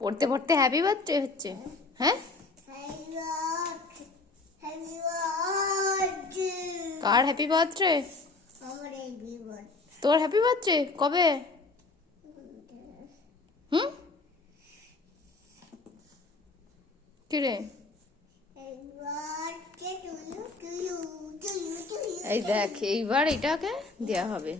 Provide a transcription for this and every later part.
পড়তে পড়তে happy birthday হচ্ছে। হ্যাঁ, কার হ্যাপি বার্থডে? তোর হ্যাপি বার্থডে কবে? হুম, কি রে? এই দেখ, এইবার এটাকে দেয়া হবে।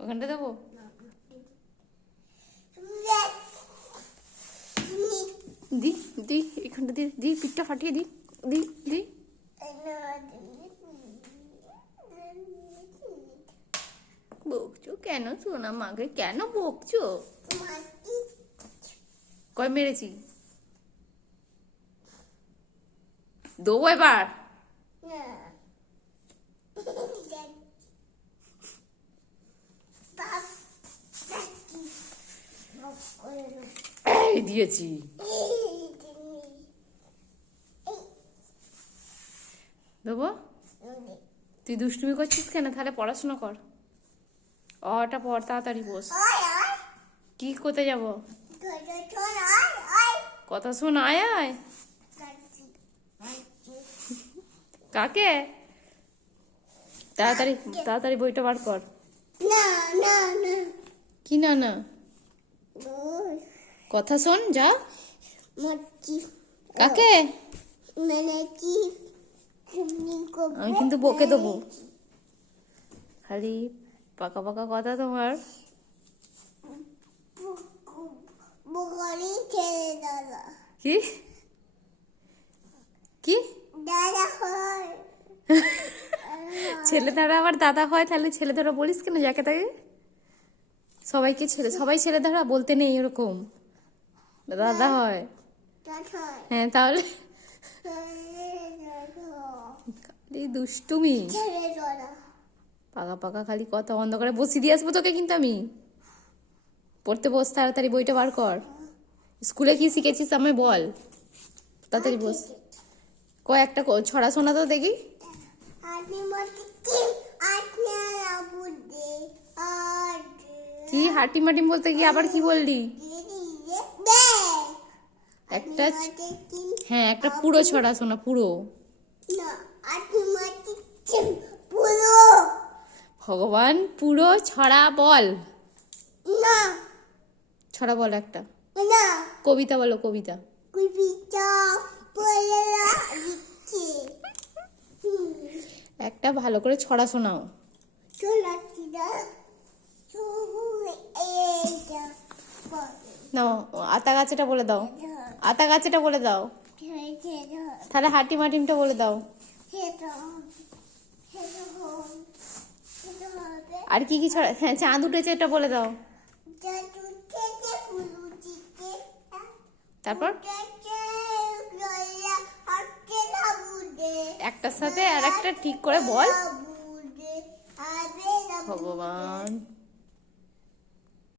ওখানটা দেবো? দি দি, এখানটা দি দি, পিঠটা ফাটিয়ে দি দি দি। বকছো কেন সোনা মাকে, কেন বকছো? কয় মেরেছি? দেবো এবার? এই দিয়েছি। দেবো? তুই দুষ্টুমি করছিস কেন? তাহলে পড়াশোনা কর। অটা পড়, তাড়াতাড়ি বস। কি কোথায় যাব? কথা শোন, আয় আয়। কাকে? তাড়াতাড়ি তাড়াতাড়ি বইটা বার কর। কি না না? কথা শোন, যা। কাকে? আমি কিন্তু বকে দেবো। খালি পাকা পাকা কথা তোমার। কি কি? ছেলে দ্বারা আবার দাদা হয়? তাহলে ছেলে দ্বারা বলিস কেন যাকে তাকে? সবাইকে সবাই ছেলে দ্বারা বলতে নেই এরকম। দাদা হয়। হ্যাঁ, তাহলে খালি দুষ্টুমি, পাকা পাকা খালি কথা। অন্ধকারে বসিয়ে দিয়ে আসবো তোকে কিন্তু আমি। পড়তে বস, তাড়াতাড়ি বইটা বার কর। স্কুলে কি শিখেছিস আমায় বল, তাড়াতাড়ি বস। কয়েকটা ছড়া শোনা তো দেখি। কি হাটিম মাটিম বলতে গিয়ে আবার কি বললি? একটা, হ্যাঁ, একটা পুরো ছড়া শোনা, পুরো। ভগবান, পুরো ছড়া বল। ছড়া বল একটা। কবিতা বলো, কবিতা। একটা ভালো করে ছড়া শোনাও। নাও, আতা গাছেটা বলে দাও। আতা গাছেটা বলে দাও। তাহলে হাটিম মাটিমটা বলে দাও। আর কি কি ছড়া? হ্যাঁ, চাঁদ উঠেছে এটা বলে দাও। তারপর একটার সাথে আর একটা ঠিক করে বল। ভগবান।